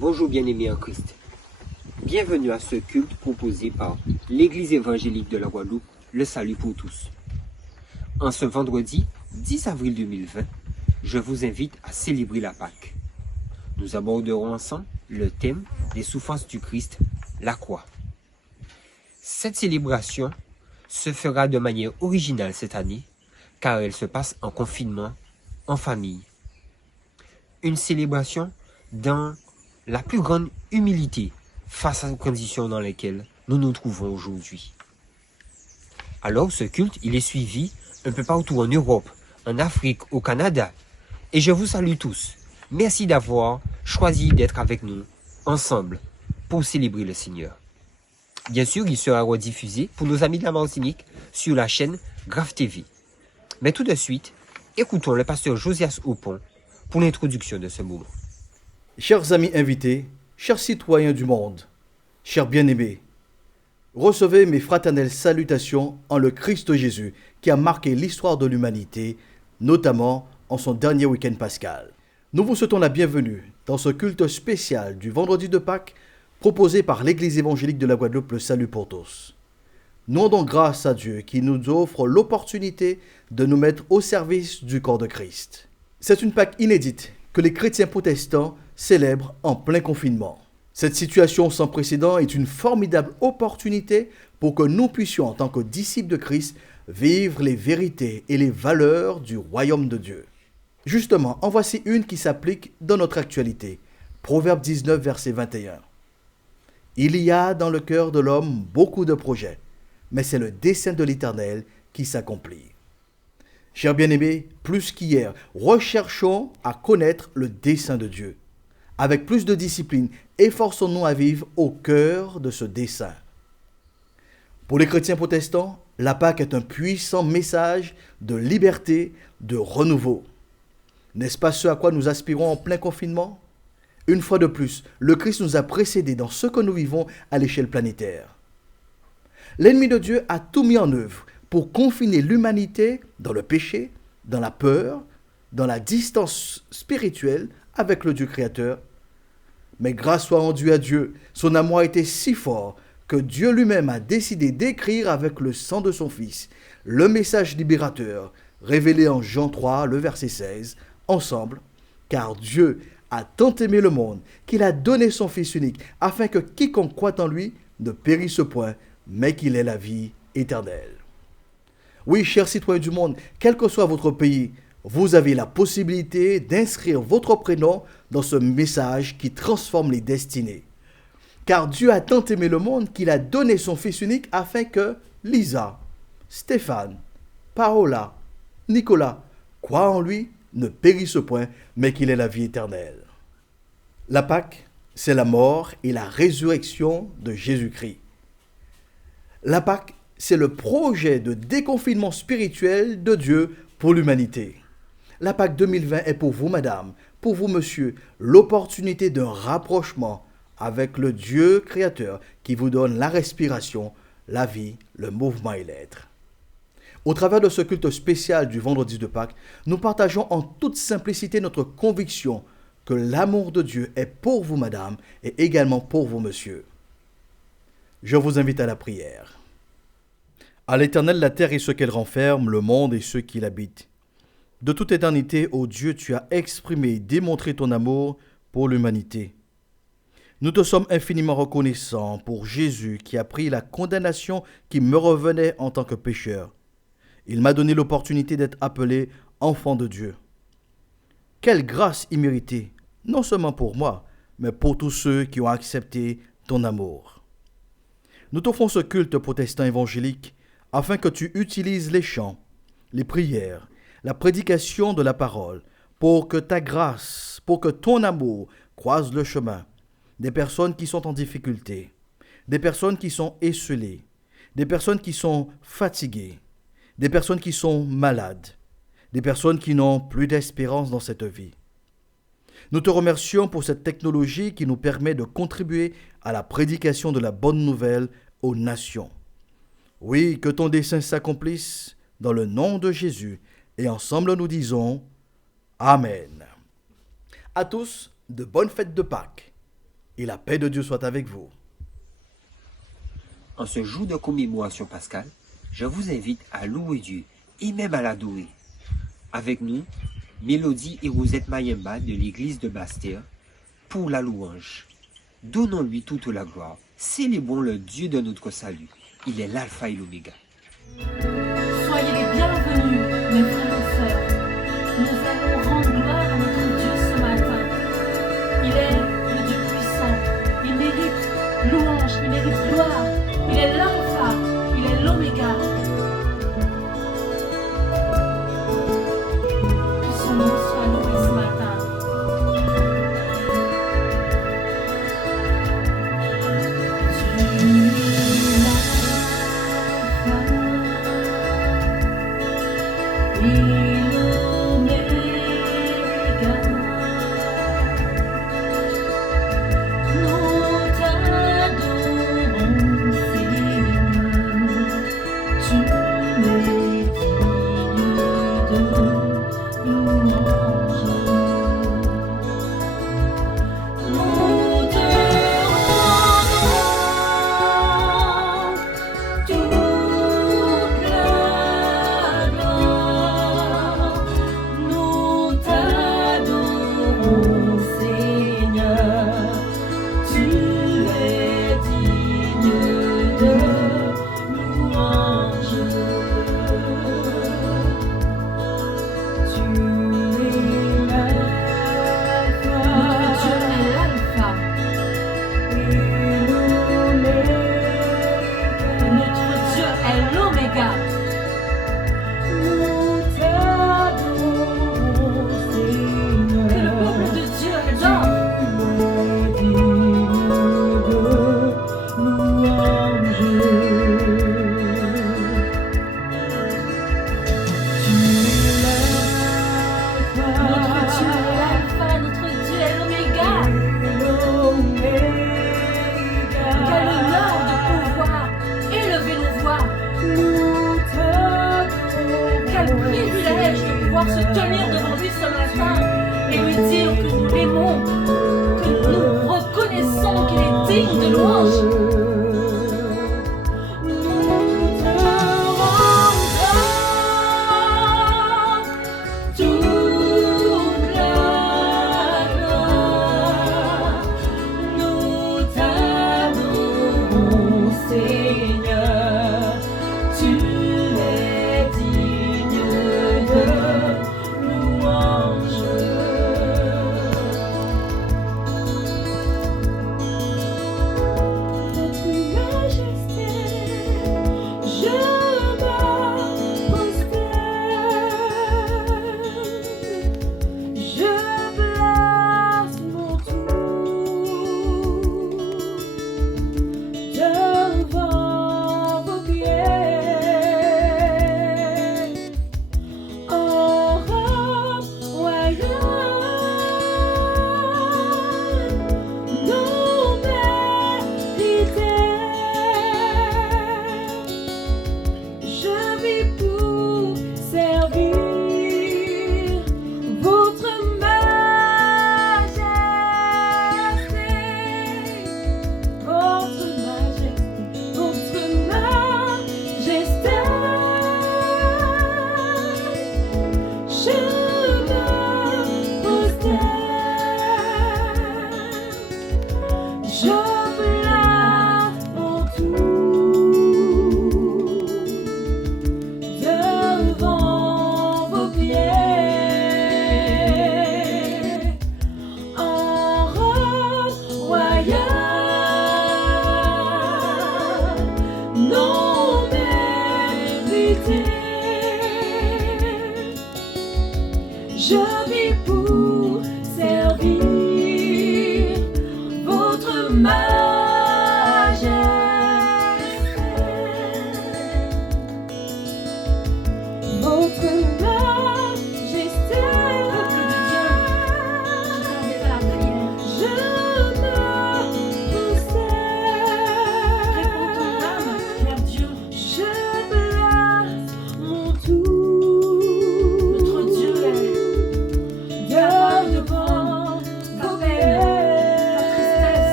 Bonjour bien-aimés en Christ. Bienvenue à ce culte proposé par l'Église évangélique de la Guadeloupe, le salut pour tous. En ce vendredi 10 avril 2020, je vous invite à célébrer la Pâque. Nous aborderons ensemble le thème des souffrances du Christ, la croix. Cette célébration se fera de manière originale cette année, car elle se passe en confinement, en famille. Une célébration dans la plus grande humilité face aux conditions dans lesquelles nous nous trouvons aujourd'hui. Alors ce culte, il est suivi un peu partout en Europe, en Afrique, au Canada. Et je vous salue tous. Merci d'avoir choisi d'être avec nous, ensemble, pour célébrer le Seigneur. Bien sûr, il sera rediffusé pour nos amis de la Martinique sur la chaîne Grave TV. Mais tout de suite, écoutons le pasteur Josias Aupon pour l'introduction de ce moment. Chers amis invités, chers citoyens du monde, chers bien-aimés, recevez mes fraternelles salutations en le Christ Jésus qui a marqué l'histoire de l'humanité, notamment en son dernier week-end pascal. Nous vous souhaitons la bienvenue dans ce culte spécial du vendredi de Pâques proposé par l'Église évangélique de la Guadeloupe, le salut pour tous. Nous rendons grâce à Dieu qui nous offre l'opportunité de nous mettre au service du corps de Christ. C'est une Pâque inédite que les chrétiens protestants célèbrent en plein confinement. Cette situation sans précédent est une formidable opportunité pour que nous puissions, en tant que disciples de Christ, vivre les vérités et les valeurs du royaume de Dieu. Justement, en voici une qui s'applique dans notre actualité. Proverbe 19, verset 21. Il y a dans le cœur de l'homme beaucoup de projets, mais c'est le dessein de l'Éternel qui s'accomplit. Chers bien-aimés, plus qu'hier, recherchons à connaître le dessein de Dieu. Avec plus de discipline, efforçons-nous à vivre au cœur de ce dessein. Pour les chrétiens protestants, la Pâque est un puissant message de liberté, de renouveau. N'est-ce pas ce à quoi nous aspirons en plein confinement ? Une fois de plus, le Christ nous a précédés dans ce que nous vivons à l'échelle planétaire. L'ennemi de Dieu a tout mis en œuvre pour confiner l'humanité dans le péché, dans la peur, dans la distance spirituelle avec le Dieu créateur. Mais grâce soit rendue à Dieu, son amour a été si fort que Dieu lui-même a décidé d'écrire avec le sang de son Fils le message libérateur révélé en Jean 3, le verset 16, ensemble, car Dieu a tant aimé le monde qu'il a donné son Fils unique afin que quiconque croit en lui ne périsse point, mais qu'il ait la vie éternelle. Oui, chers citoyens du monde, quel que soit votre pays, vous avez la possibilité d'inscrire votre prénom dans ce message qui transforme les destinées. Car Dieu a tant aimé le monde qu'il a donné son Fils unique afin que Lisa, Stéphane, Paola, Nicolas croient en lui, ne périsse point, mais qu'il ait la vie éternelle. La Pâque, c'est la mort et la résurrection de Jésus-Christ. La Pâque, c'est le projet de déconfinement spirituel de Dieu pour l'humanité. La Pâque 2020 est pour vous, madame, pour vous, monsieur, l'opportunité d'un rapprochement avec le Dieu créateur qui vous donne la respiration, la vie, le mouvement et l'être. Au travers de ce culte spécial du vendredi de Pâques, nous partageons en toute simplicité notre conviction que l'amour de Dieu est pour vous, madame, et également pour vous, monsieur. Je vous invite à la prière. À l'Éternel, la terre et ce qu'elle renferme, le monde et ceux qui l'habitent. De toute éternité, ô Dieu, tu as exprimé et démontré ton amour pour l'humanité. Nous te sommes infiniment reconnaissants pour Jésus qui a pris la condamnation qui me revenait en tant que pécheur. Il m'a donné l'opportunité d'être appelé enfant de Dieu. Quelle grâce imméritée, non seulement pour moi, mais pour tous ceux qui ont accepté ton amour. Nous t'offrons ce culte protestant évangélique afin que tu utilises les chants, les prières, la prédication de la parole, pour que ta grâce, pour que ton amour croise le chemin des personnes qui sont en difficulté, des personnes qui sont esselées, des personnes qui sont fatiguées, des personnes qui sont malades, des personnes qui n'ont plus d'espérance dans cette vie. Nous te remercions pour cette technologie qui nous permet de contribuer à la prédication de la bonne nouvelle aux nations. Oui, que ton dessein s'accomplisse dans le nom de Jésus, et ensemble nous disons Amen. À tous, de bonnes fêtes de Pâques. et la paix de Dieu soit avec vous. En ce jour de commémoration pascale, je vous invite à louer Dieu et même à l'adorer. Avec nous, Mélodie et Rosette Mayemba de l'église de Bastère pour la louange. Donnons-lui toute la gloire. Célébrons le Dieu de notre salut. Il est l'alpha et l'oméga. Soyez les bienvenus, mes frères et sœurs. Nous allons rendre gloire à notre Dieu ce matin. Il est le Dieu puissant. Il mérite louange, il mérite gloire. Il est l'alpha, il est l'oméga. Que son nom soit loué ce matin. Se tenir devant lui ce matin et lui dire que nous l'aimons, que nous reconnaissons qu'il est digne de louange.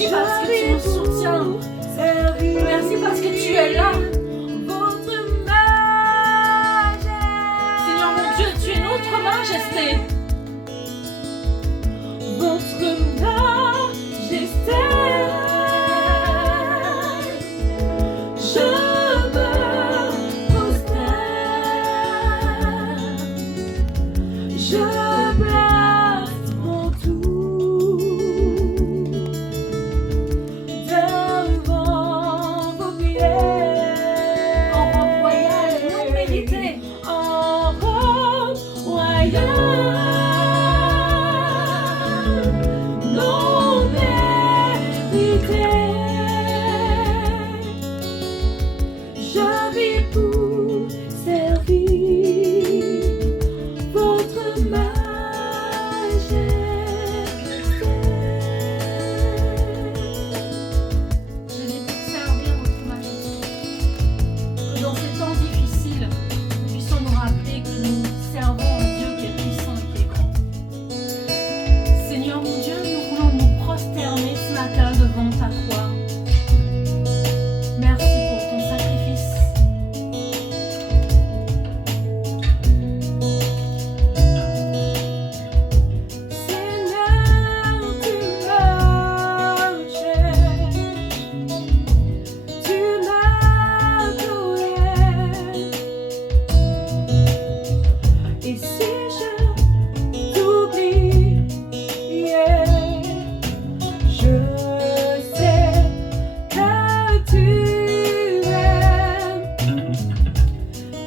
Merci parce que tu nous soutiens. Merci parce que tu es là. Seigneur mon Dieu, tu es notre majesté. Votre majesté, je me prosterne, je place mon tout devant vos pieds, En robe royale non méritée. en robe royale. Non mérité, je vis pour servir votre majesté. Je vais pour servir votre majesté. Que dans ces temps difficiles, nous puissions nous rappeler que nous servons un Dieu qui est puissant et qui est grand. Seigneur mon Dieu, nous voulons nous prosterner ce matin devant ta croix. Merci pour ton sacrifice. Seigneur, tu m'as doué. Et si je t'oublie, je sais que tu aimes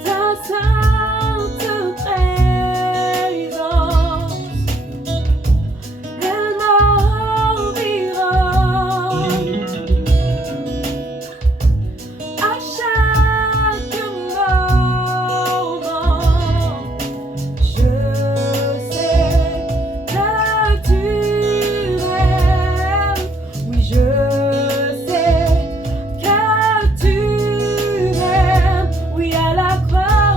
ta sainte présence. Elle m'environne à chaque moment. Je sais que tu aimes, oui je sais que tu aimes, oui à la croix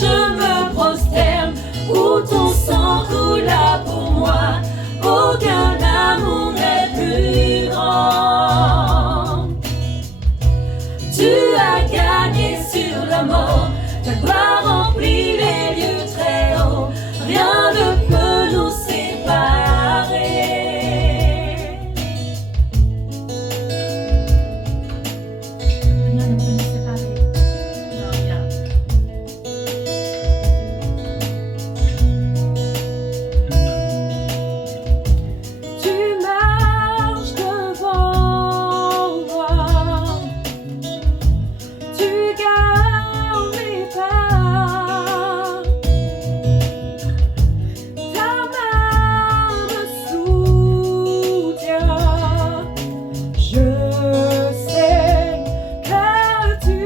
je me prosterne, où ton sang coula pour moi, aucun amour n'est plus grand. Tu as gagné sur la mort, ta gloire remplit les lieux très hauts, rien ne peut nous séparer. Rien ne peut nous séparer. Non, rien. Tu marches devant moi, tu gardes mes pas, ta main me soutient. Je sais que tu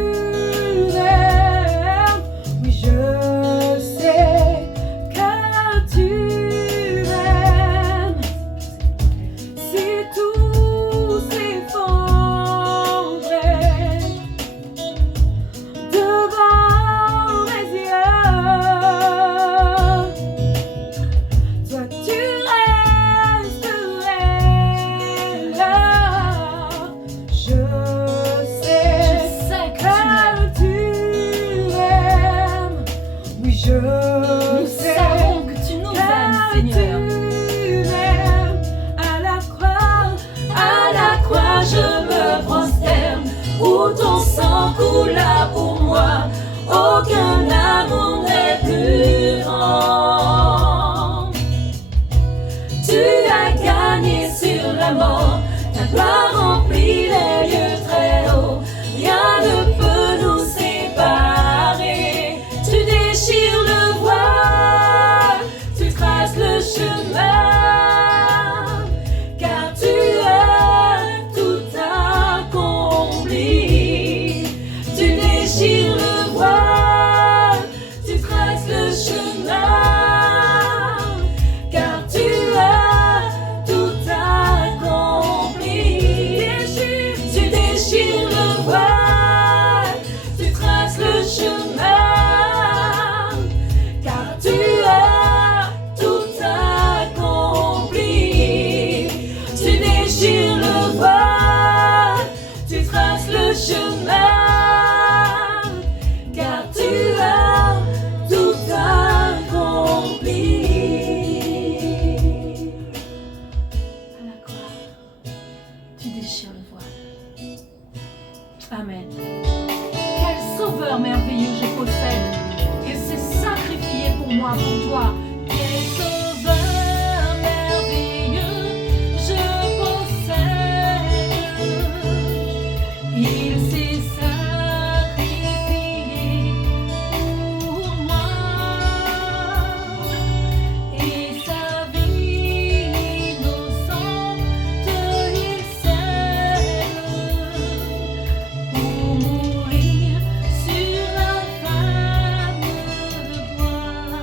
m'aimes, oui je sais que tu m'aimes. Si tout s'effondrait devant mes yeux, toi tu resterais là. Je sais Je sais que que tu aimes, oui je nous sais savons que tu nous aimes, Seigneur. à la croix je me prosterne, où ton sang coula pour moi, aucun amour n'est plus grand. Tu as gagné sur la mort, ta gloire remplit les lieux très hauts, rien ne peut nous séparer. Tu déchires le voile, tu traces le chemin, car tu as tout accompli. Tu déchires le voile, tu traces le chemin, car tu as tout accompli. déchire le voile. Amen. Quel sauveur merveilleux je possède. Il s'est sacrifié pour moi, pour toi. Quel sauveur merveilleux je possède. Il s'est sacrifié pour moi. Et sa vie innocente, il cède pour mourir sur la flamme de bois.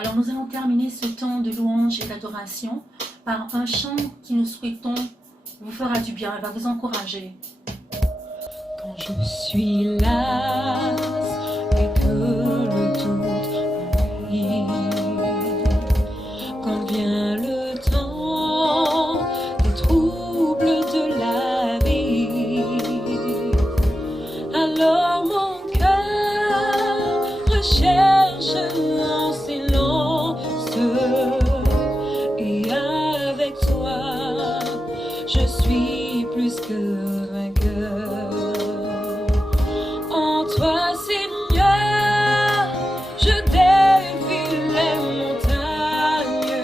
Alors nous allons terminer ce temps de louange et d'adoration par un chant qui nous souhaitons vous fera du bien et va vous encourager. Quand je suis là et que le doute m'envahit, quand vient le temps des troubles de la vie, alors mon cœur recherche en silence, et avec toi je suis plus que vainqueur. En toi, Seigneur, je défie les montagnes.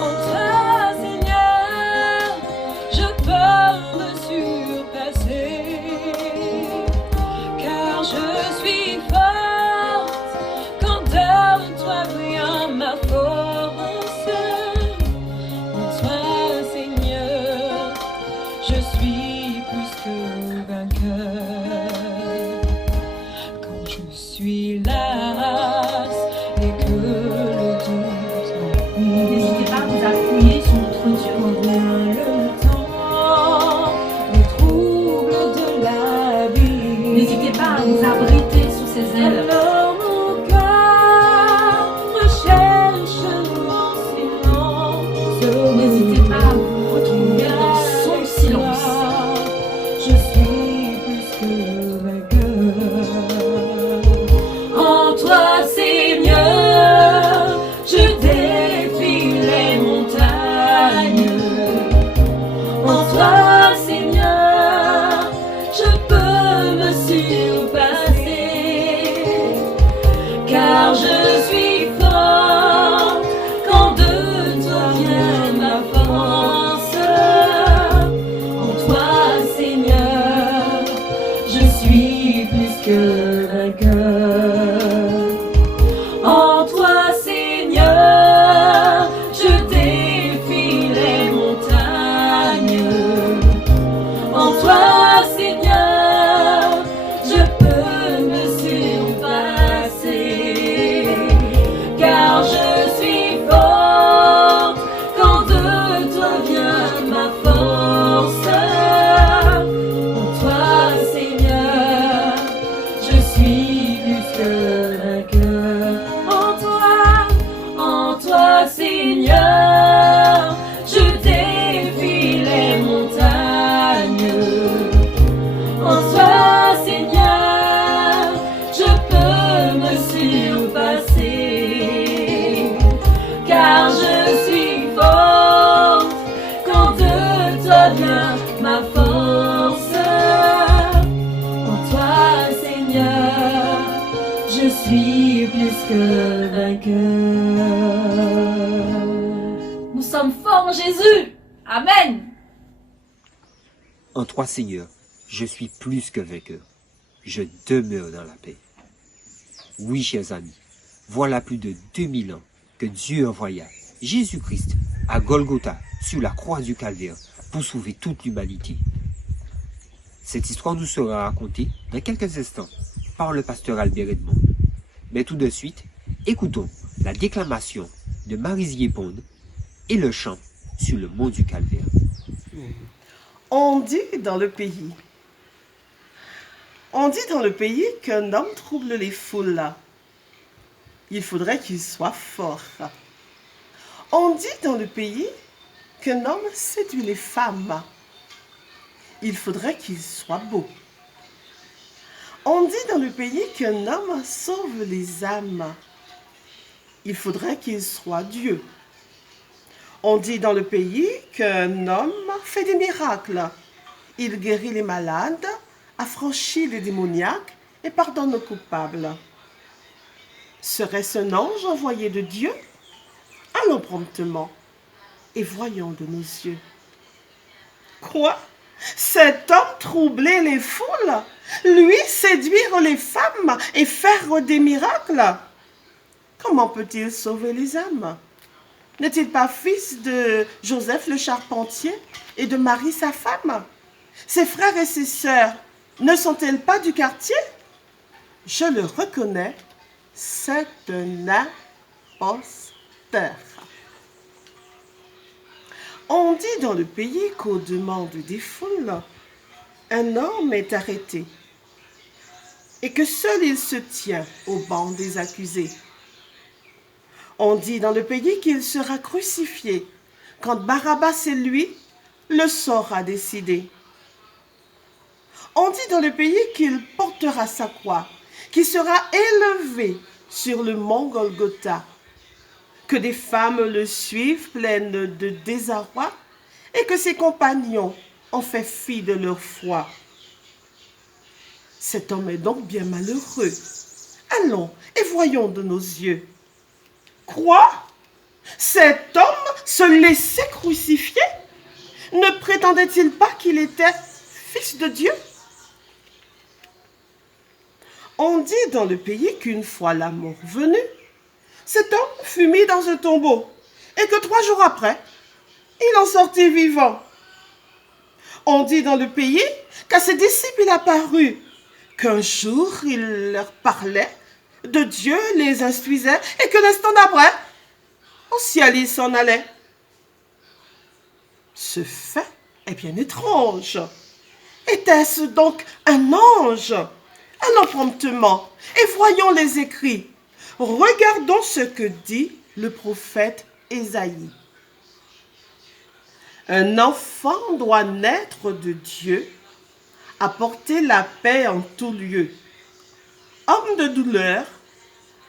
En toi, Seigneur, je peux me surpasser, car je suis forte quand de toi vient ma force. En toi, Seigneur, je suis plus que vainqueur. Quand je suis lasse et que le doute m'envahit, N'hésitez pas à vous appuyer sur notre Dieu. quand vient le temps, les troubles de la vie, N'hésitez pas à vous abriter sous ses ailes. alors mon cœur recherche en silence. N'hésitez pas à vous retrouver dans son silence. Je suis plus que vainqueur. En toi, Seigneur, je défie les montagnes. En toi, Seigneur, je peux me surpasser, car je suis forte quand de toi vient ma force. En toi, Seigneur, je suis plus que vainqueur. En toi, Seigneur, je défie les montagnes. En toi, Seigneur, je peux me surpasser, car je suis forte quand de toi vient ma force. En toi, Seigneur, je suis plus que vainqueur. En toi, Seigneur, je défie les montagnes. En toi, Seigneur, je peux me surpasser, car je suis forte quand de toi vient ma force. En toi, Seigneur, je suis plus que vainqueur. Nous sommes forts en Jésus. Amen. En toi, Seigneur, je suis plus que vainqueur. Je demeure dans la paix. Oui, chers amis, voilà plus de 2000 ans que Dieu envoya Jésus-Christ à Golgotha, sur la croix du Calvaire, pour sauver toute l'humanité. Cette histoire nous sera racontée dans quelques instants par le pasteur Albert Edmond. Mais tout de suite, écoutons la déclamation de Marie Pond et le chant sur le mont du Calvaire. On dit dans le pays qu'un homme trouble les foules. Il faudrait qu'il soit fort. On dit dans le pays qu'un homme séduit les femmes. Il faudrait qu'il soit beau. On dit dans le pays qu'un homme sauve les âmes. Il faudrait qu'il soit Dieu. On dit dans le pays qu'un homme fait des miracles. Il guérit les malades, affranchit les démoniaques et pardonne aux coupables. Serait-ce un ange envoyé de Dieu? Allons promptement et voyons de nos yeux. Quoi? Cet homme troubler les foules? Lui séduire les femmes et faire des miracles? Comment peut-il sauver les âmes? N'est-il pas fils de Joseph le charpentier et de Marie sa femme? Ses frères et ses sœurs ne sont-elles pas du quartier? Je le reconnais, c'est un imposteur. On dit dans le pays qu'au demande des foules, un homme est arrêté et que seul il se tient au banc des accusés. On dit dans le pays qu'il sera crucifié quand Barabbas est lui, le sort a décidé. On dit dans le pays qu'il portera sa croix, qu'il sera élevé sur le mont Golgotha, que des femmes le suivent pleines de désarroi et que ses compagnons ont fait fi de leur foi. Cet homme est donc bien malheureux. Allons et voyons de nos yeux. Quoi? Cet homme se laissait crucifier? Ne prétendait-il pas qu'il était fils de Dieu? On dit dans le pays qu'une fois la mort venue, cet homme fut mis dans un tombeau et que 3 jours après, il en sortit vivant. On dit dans le pays qu'à ses disciples il apparut, qu'un jour il leur parlait de Dieu, les instruisait et que l'instant d'après, au ciel il s'en allait. Ce fait est bien étrange. Était-ce donc un ange? Allons promptement et voyons les écrits. Regardons ce que dit le prophète Ésaïe. Un enfant doit naître de Dieu, apporter la paix en tout lieu. Homme de douleur,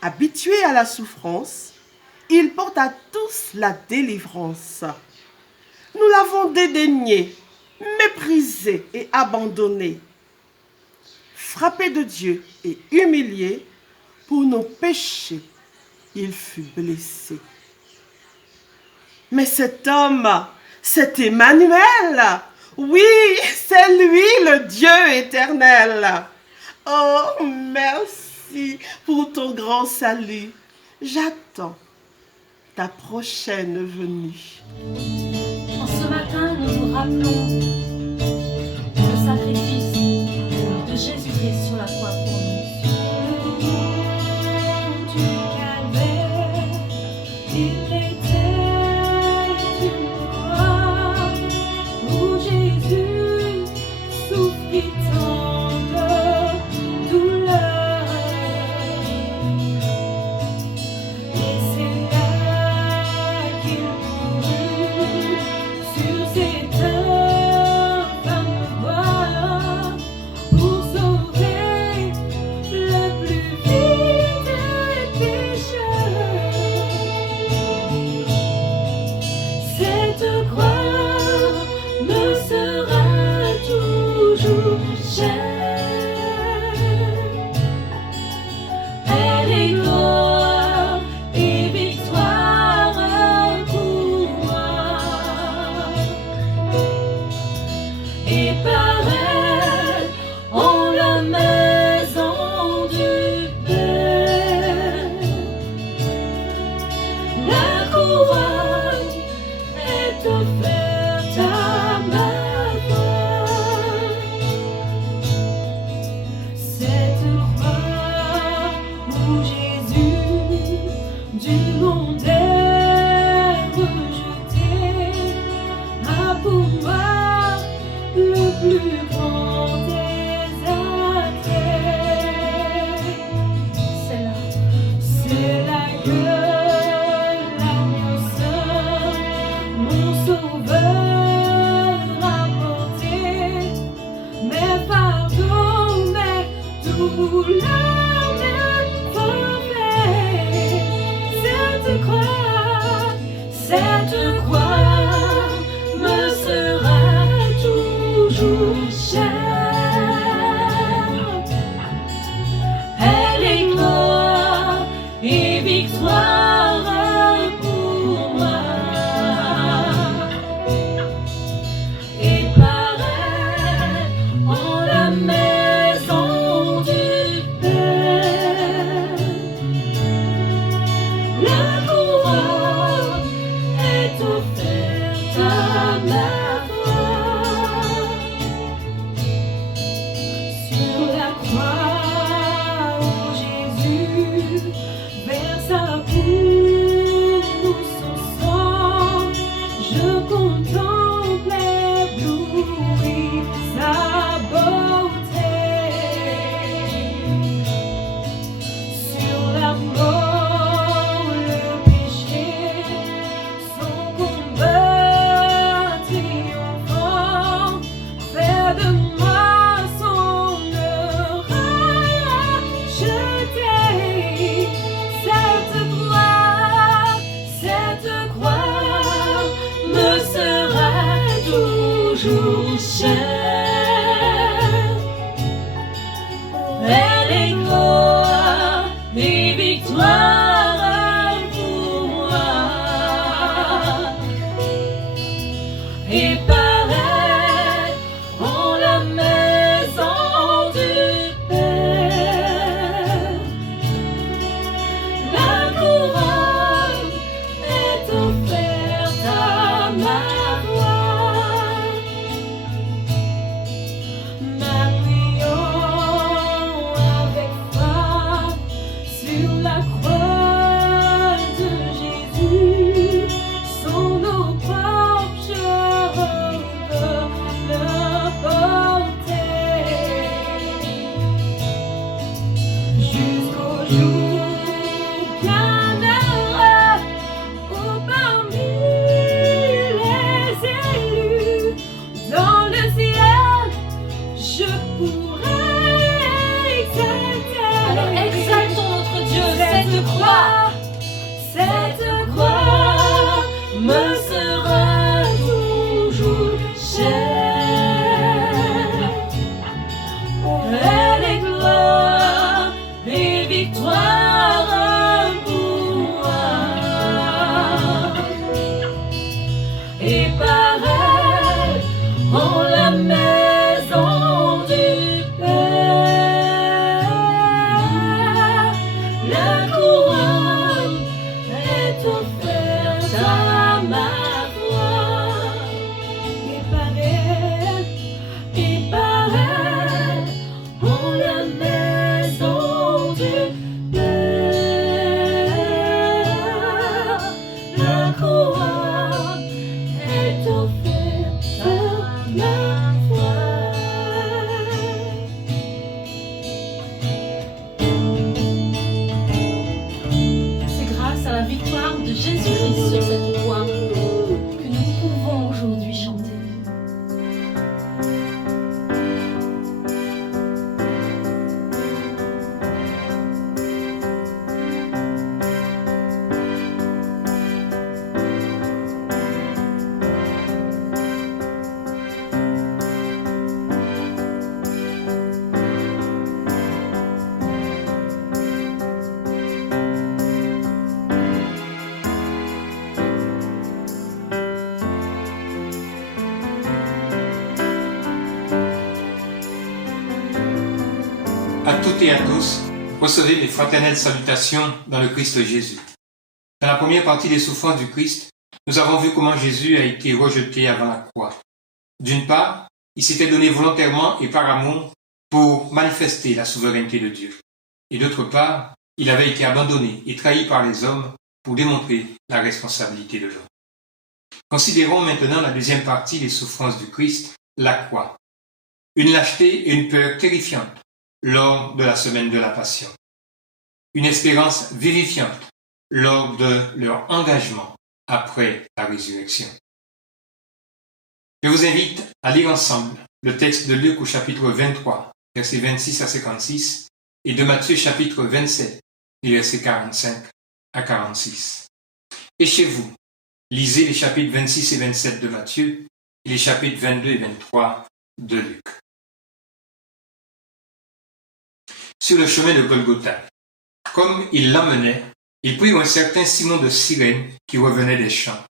habitué à la souffrance, il porte à tous la délivrance. Nous l'avons dédaigné, méprisé et abandonné. Frappé de Dieu et humilié, pour nos péchés, il fut blessé. Mais cet homme, c'est Emmanuel. Oui, c'est lui le Dieu éternel. Oh, merci pour ton grand salut. J'attends ta prochaine venue. En ce matin, nous nous rappelons le sacrifice de Jésus-Christ sur la croix pour nous. Versa pour jusqu'au jour bien heureux où parmi les élus dans le ciel je pourrais exalter. Alors exaltons notre Dieu, cette croix me sera toujours chère. Elle est gloire et victoire pour moi. Et par elle, en la maison du Père, la couronne est offerte à ma foi. Et par elle, en la maison du Père, la couronne est offerte à ma foi. C'est grâce à la victoire de Jésus-Christ sur cette croix que nous pouvons aujourd'hui chanter. À toutes et à tous, recevez mes fraternelles salutations dans le Christ Jésus. Dans la première partie des souffrances du Christ, nous avons vu comment Jésus a été rejeté avant la croix. D'une part, il s'était donné volontairement et par amour pour manifester la souveraineté de Dieu. Et d'autre part, il avait été abandonné et trahi par les hommes pour démontrer la responsabilité de l'homme. Considérons maintenant la deuxième partie des souffrances du Christ, la croix. Une lâcheté et une peur terrifiantes lors de la semaine de la Passion. Une espérance vivifiante lors de leur engagement après la résurrection. Je vous invite à lire ensemble le texte de Luc au chapitre 23, versets 26 à 56, et de Matthieu chapitre 27, les versets 45 à 46. Et chez vous, lisez les chapitres 26 et 27 de Matthieu et les chapitres 22 et 23 de Luc. Sur le chemin de Golgotha, comme il l'emmenait, ils prirent un certain Simon de Cyrène qui revenait des champs,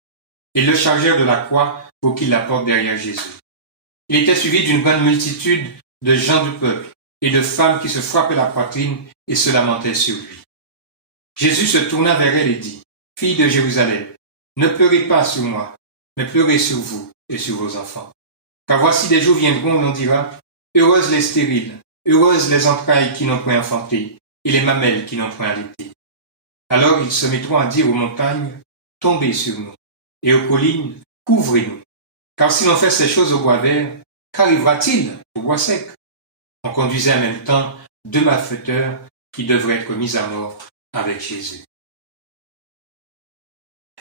et le chargèrent de la croix pour qu'il la porte derrière Jésus. Il était suivi d'une grande multitude de gens du peuple et de femmes qui se frappaient la poitrine et se lamentaient sur lui. Jésus se tourna vers elle et dit, « Fille de Jérusalem, ne pleurez pas sur moi, mais pleurez sur vous et sur vos enfants. Car voici des jours viendront où l'on dira, heureuses les stériles, heureuses les entrailles qui n'ont point enfanté, et les mamelles qui n'ont point allaité. Alors ils se mettront à dire aux montagnes, tombez sur nous, et aux collines, couvrez-nous. Car si l'on fait ces choses au bois vert, qu'arrivera-t-il au bois sec? On conduisait en même temps 2 malfaiteurs qui devraient être mis à mort avec Jésus.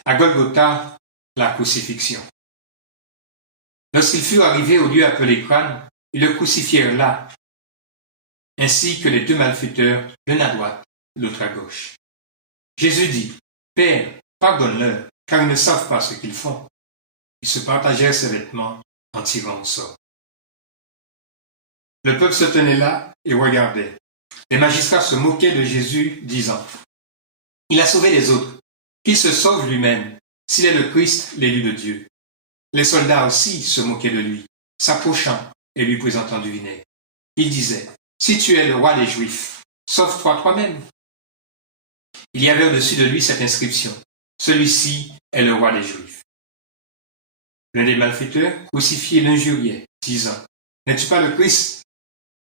À Golgotha, la crucifixion. Lorsqu'ils furent arrivés au lieu appelé Crâne, ils le crucifièrent là, ainsi que les 2 malfaiteurs, l'un à droite, l'autre à gauche. Jésus dit, « Père, pardonne-leur, car ils ne savent pas ce qu'ils font. » Ils se partagèrent ses vêtements en tirant au sort. Le peuple se tenait là et regardait. Les magistrats se moquaient de Jésus, disant, « Il a sauvé les autres, qu'il se sauve lui-même, s'il est le Christ, l'élu de Dieu. » Les soldats aussi se moquaient de lui, s'approchant et lui présentant du vinaigre. Ils disaient, « Si tu es le roi des Juifs, sauve-toi toi-même. » Il y avait au-dessus de lui cette inscription, « Celui-ci est le roi des Juifs. » L'un des malfaiteurs crucifiés l'injuriait, disant, « N'es-tu pas le Christ?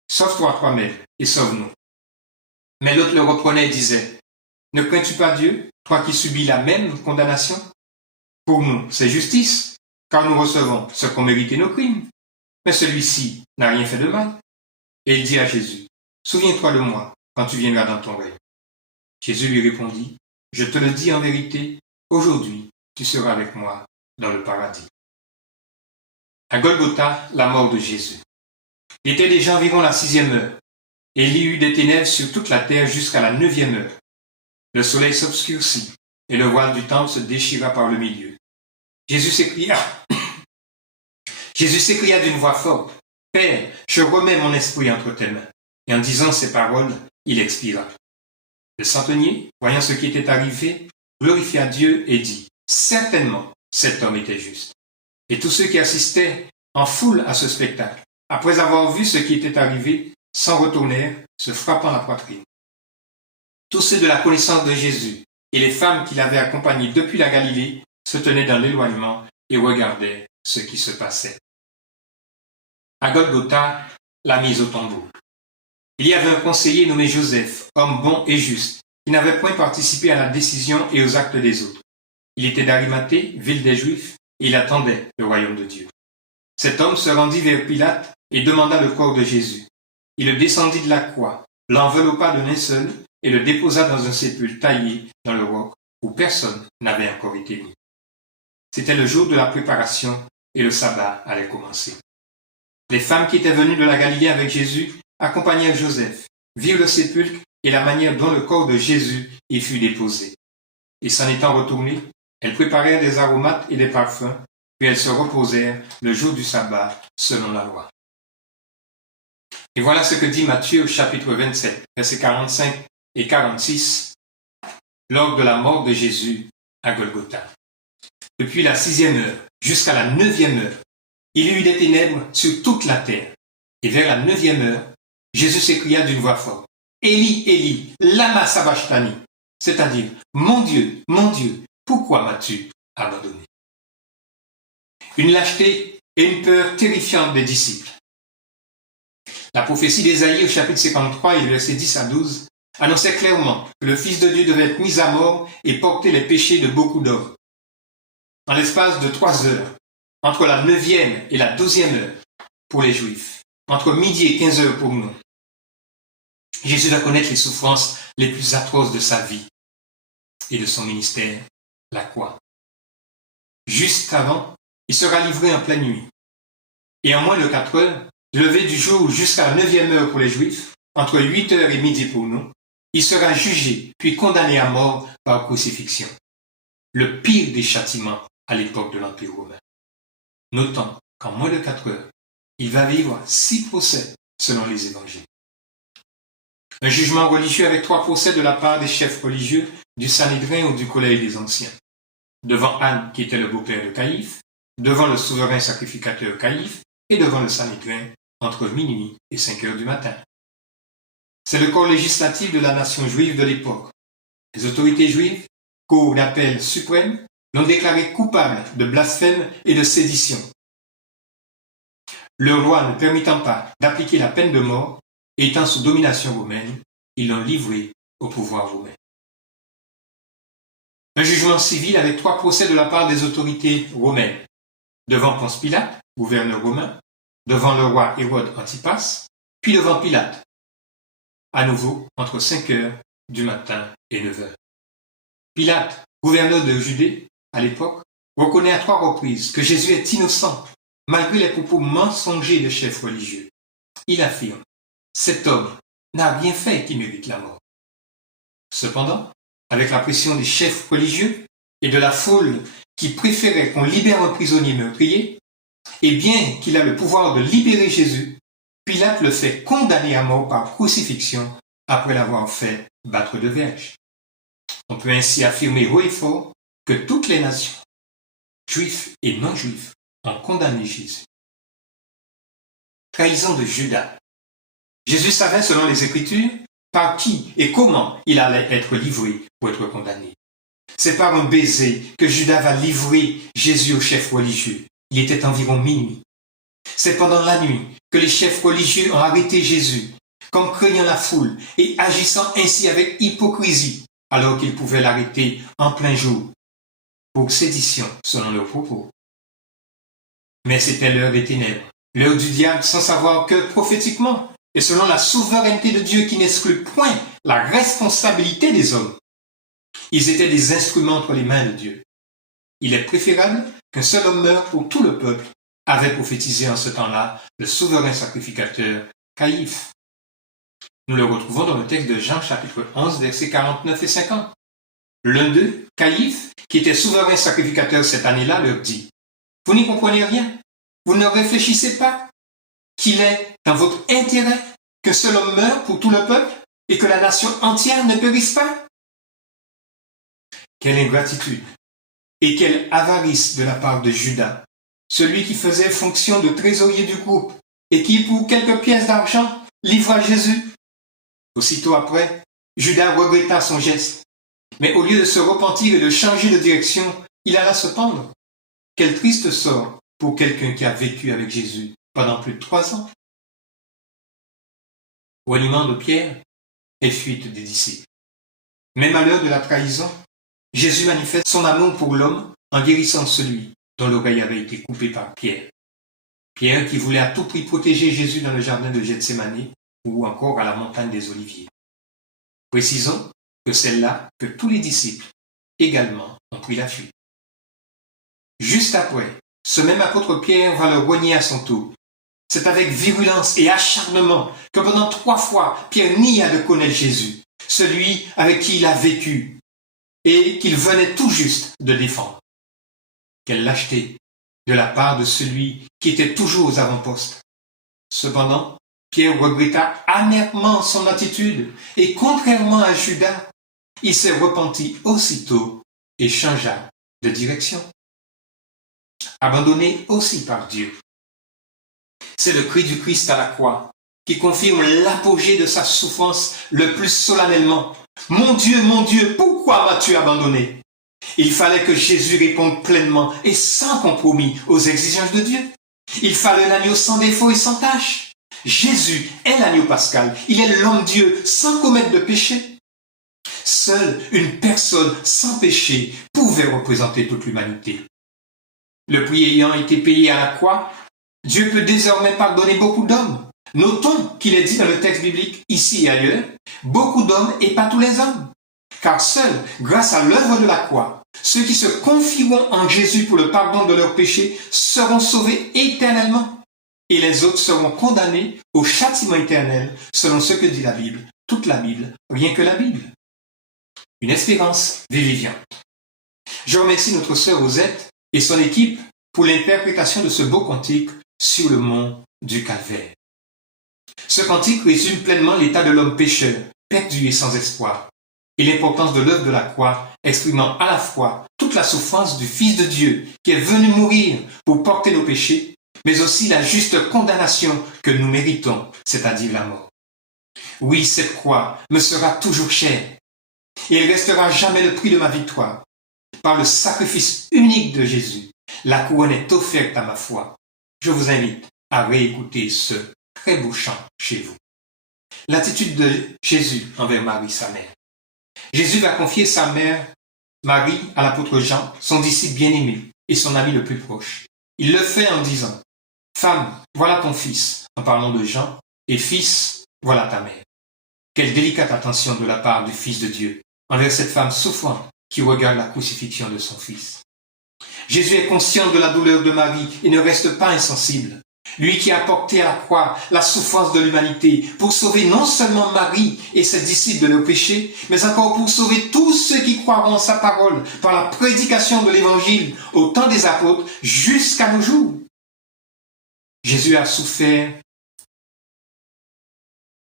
Sauve-toi toi-même et sauve-nous. » Mais l'autre le reprenait et disait, « Ne crains-tu pas Dieu, toi qui subis la même condamnation? Pour nous, c'est justice, car nous recevons ce qu'ont mérité nos crimes. Mais celui-ci n'a rien fait de mal. » Et il dit à Jésus, « Souviens-toi de moi quand tu viendras dans ton règne. Jésus lui répondit, je te le dis en vérité, aujourd'hui tu seras avec moi dans le paradis. À Golgotha, la mort de Jésus. Il était déjà environ la 6e heure, et il y eut des ténèbres sur toute la terre jusqu'à la 9e heure. Le soleil s'obscurcit, et le voile du temple se déchira par le milieu. Jésus s'écria d'une voix forte, Père, je remets mon esprit entre tes mains. Et en disant ces paroles, il expira. Le centenier, voyant ce qui était arrivé, glorifia Dieu et dit, certainement, cet homme était juste. Et tous ceux qui assistaient en foule à ce spectacle, après avoir vu ce qui était arrivé, s'en retournèrent, se frappant la poitrine. Tous ceux de la connaissance de Jésus et les femmes qui l'avaient accompagné depuis la Galilée se tenaient dans l'éloignement et regardaient ce qui se passait. À Golgotha, la mise au tombeau. Il y avait un conseiller nommé Joseph, homme bon et juste, qui n'avait point participé à la décision et aux actes des autres. Il était d'Arimathée, ville des Juifs, et il attendait le royaume de Dieu. Cet homme se rendit vers Pilate et demanda le corps de Jésus. Il le descendit de la croix, l'enveloppa de linceul et le déposa dans un sépulcre taillé dans le roc où personne n'avait encore été mis. C'était le jour de la préparation et le sabbat allait commencer. Les femmes qui étaient venues de la Galilée avec Jésus accompagnèrent Joseph, virent le sépulcre et la manière dont le corps de Jésus y fut déposé. Et s'en étant retournées, elles préparèrent des aromates et des parfums, puis elles se reposèrent le jour du sabbat selon la loi. Et voilà ce que dit Matthieu au chapitre 27, versets 45 et 46, lors de la mort de Jésus à Golgotha. Depuis la 6e heure jusqu'à la 9e heure, il y eut des ténèbres sur toute la terre. Et vers la 9e heure, Jésus s'écria d'une voix forte, Élie, Élie, lama sabachthani, c'est-à-dire, mon Dieu, pourquoi m'as-tu abandonné? Une lâcheté et une peur terrifiante des disciples. La prophétie d'Ésaïe au chapitre 53 et le verset 10 à 12 annonçait clairement que le Fils de Dieu devait être mis à mort et porter les péchés de beaucoup d'hommes. En l'espace de 3 heures, entre la 9e et la 12e heure pour les Juifs, entre midi et 15 heures pour nous, Jésus va connaître les souffrances les plus atroces de sa vie et de son ministère, la croix. Juste avant, il sera livré en pleine nuit. Et en moins de 4 heures, levé du jour jusqu'à la 9e heure pour les Juifs, entre 8 heures et midi pour nous, il sera jugé puis condamné à mort par crucifixion. Le pire des châtiments à l'époque de l'Empire romain. Notons qu'en moins de 4 heures, il va vivre 6 procès selon les évangiles. Un jugement religieux avec 3 procès de la part des chefs religieux du Sanhédrin ou du Collège des Anciens. Devant Anne, qui était le beau-père de Caïphe, devant le souverain sacrificateur Caïphe et devant le Sanhédrin entre minuit et 5 heures du matin. C'est le corps législatif de la nation juive de l'époque. Les autorités juives, cour d'appel suprême, l'ont déclaré coupable de blasphème et de sédition. Leur loi ne permettant pas d'appliquer la peine de mort, et étant sous domination romaine, ils l'ont livré au pouvoir romain. Un jugement civil avec 3 procès de la part des autorités romaines. Devant Ponce Pilate, gouverneur romain, devant le roi Hérode Antipas, puis devant Pilate. À nouveau, entre 5 heures du matin et 9 heures. Pilate, gouverneur de Judée, à l'époque, reconnaît à 3 reprises que Jésus est innocent, malgré les propos mensongers des chefs religieux. Il affirme, cet homme n'a rien fait qui mérite la mort. Cependant, avec la pression des chefs religieux et de la foule qui préférait qu'on libère un prisonnier meurtrier, et bien qu'il a le pouvoir de libérer Jésus, Pilate le fait condamner à mort par crucifixion après l'avoir fait battre de verge. On peut ainsi affirmer haut et fort que toutes les nations, juifs et non-juifs, ont condamné Jésus. Trahison de Judas. Jésus savait, selon les Écritures, par qui et comment il allait être livré pour être condamné. C'est par un baiser que Judas va livrer Jésus aux chefs religieux. Il était environ minuit. C'est pendant la nuit que les chefs religieux ont arrêté Jésus, comme craignant la foule et agissant ainsi avec hypocrisie, alors qu'ils pouvaient l'arrêter en plein jour, pour sédition selon leurs propos. Mais c'était l'heure des ténèbres, l'heure du diable, sans savoir que prophétiquement, et selon la souveraineté de Dieu qui n'exclut point la responsabilité des hommes. Ils étaient des instruments entre les mains de Dieu. Il est préférable qu'un seul homme meure pour tout le peuple, avait prophétisé en ce temps-là le souverain sacrificateur Caïphe. Nous le retrouvons dans le texte de Jean chapitre 11, versets 49 et 50. L'un d'eux, Caïphe, qui était souverain sacrificateur cette année-là, leur dit « Vous n'y comprenez rien, vous ne réfléchissez pas qu'il est dans votre intérêt qu'un seul homme meure pour tout le peuple et que la nation entière ne périsse pas ?» Quelle ingratitude et quelle avarice de la part de Judas, celui qui faisait fonction de trésorier du groupe et qui, pour quelques pièces d'argent, livra Jésus. Aussitôt après, Judas regretta son geste, mais au lieu de se repentir et de changer de direction, il alla se pendre. Quel triste sort pour quelqu'un qui a vécu avec Jésus pendant plus de 3 ans. Reniement de Pierre et fuite des disciples. Même à l'heure de la trahison, Jésus manifeste son amour pour l'homme en guérissant celui dont l'oreille avait été coupée par Pierre. Pierre qui voulait à tout prix protéger Jésus dans le jardin de Gethsémani ou encore à la montagne des Oliviers. Précisons que c'est là que tous les disciples également ont pris la fuite. Juste après, ce même apôtre Pierre va le renier à son tour. C'est avec virulence et acharnement que pendant 3 fois, Pierre nia de connaître Jésus, celui avec qui il a vécu et qu'il venait tout juste de défendre. Quelle lâcheté de la part de celui qui était toujours aux avant-postes. Cependant, Pierre regretta amèrement son attitude et contrairement à Judas, il s'est repenti aussitôt et changea de direction. Abandonné aussi par Dieu. C'est le cri du Christ à la croix qui confirme l'apogée de sa souffrance le plus solennellement. « Mon Dieu, pourquoi m'as-tu abandonné ?» Il fallait que Jésus réponde pleinement et sans compromis aux exigences de Dieu. Il fallait un agneau sans défaut et sans tache. Jésus est l'agneau pascal. Il est l'homme-dieu sans commettre de péché. Seule une personne sans péché pouvait représenter toute l'humanité. Le prix ayant été payé à la croix, Dieu peut désormais pardonner beaucoup d'hommes. Notons qu'il est dit dans le texte biblique, ici et ailleurs, beaucoup d'hommes et pas tous les hommes. Car seuls, grâce à l'œuvre de la croix, ceux qui se confieront en Jésus pour le pardon de leurs péchés seront sauvés éternellement. Et les autres seront condamnés au châtiment éternel, selon ce que dit la Bible, toute la Bible, rien que la Bible. Une espérance vivifiante. Je remercie notre sœur Rosette et son équipe pour l'interprétation de ce beau cantique sur le mont du Calvaire. Ce cantique résume pleinement l'état de l'homme pécheur, perdu et sans espoir, et l'importance de l'œuvre de la croix, exprimant à la fois toute la souffrance du Fils de Dieu qui est venu mourir pour porter nos péchés, mais aussi la juste condamnation que nous méritons, c'est-à-dire la mort. Oui, cette croix me sera toujours chère, et elle restera jamais le prix de ma victoire. Par le sacrifice unique de Jésus, la couronne est offerte à ma foi. Je vous invite à réécouter ce très beau chant chez vous. L'attitude de Jésus envers Marie, sa mère. Jésus va confier sa mère, Marie, à l'apôtre Jean, son disciple bien-aimé et son ami le plus proche. Il le fait en disant « Femme, voilà ton fils », en parlant de Jean, et « Fils, voilà ta mère ». Quelle délicate attention de la part du Fils de Dieu envers cette femme souffrante qui regarde la crucifixion de son fils. Jésus est conscient de la douleur de Marie et ne reste pas insensible. Lui qui a porté à la croix la souffrance de l'humanité pour sauver non seulement Marie et ses disciples de leurs péchés, mais encore pour sauver tous ceux qui croiront en sa parole par la prédication de l'évangile au temps des apôtres jusqu'à nos jours. Jésus a souffert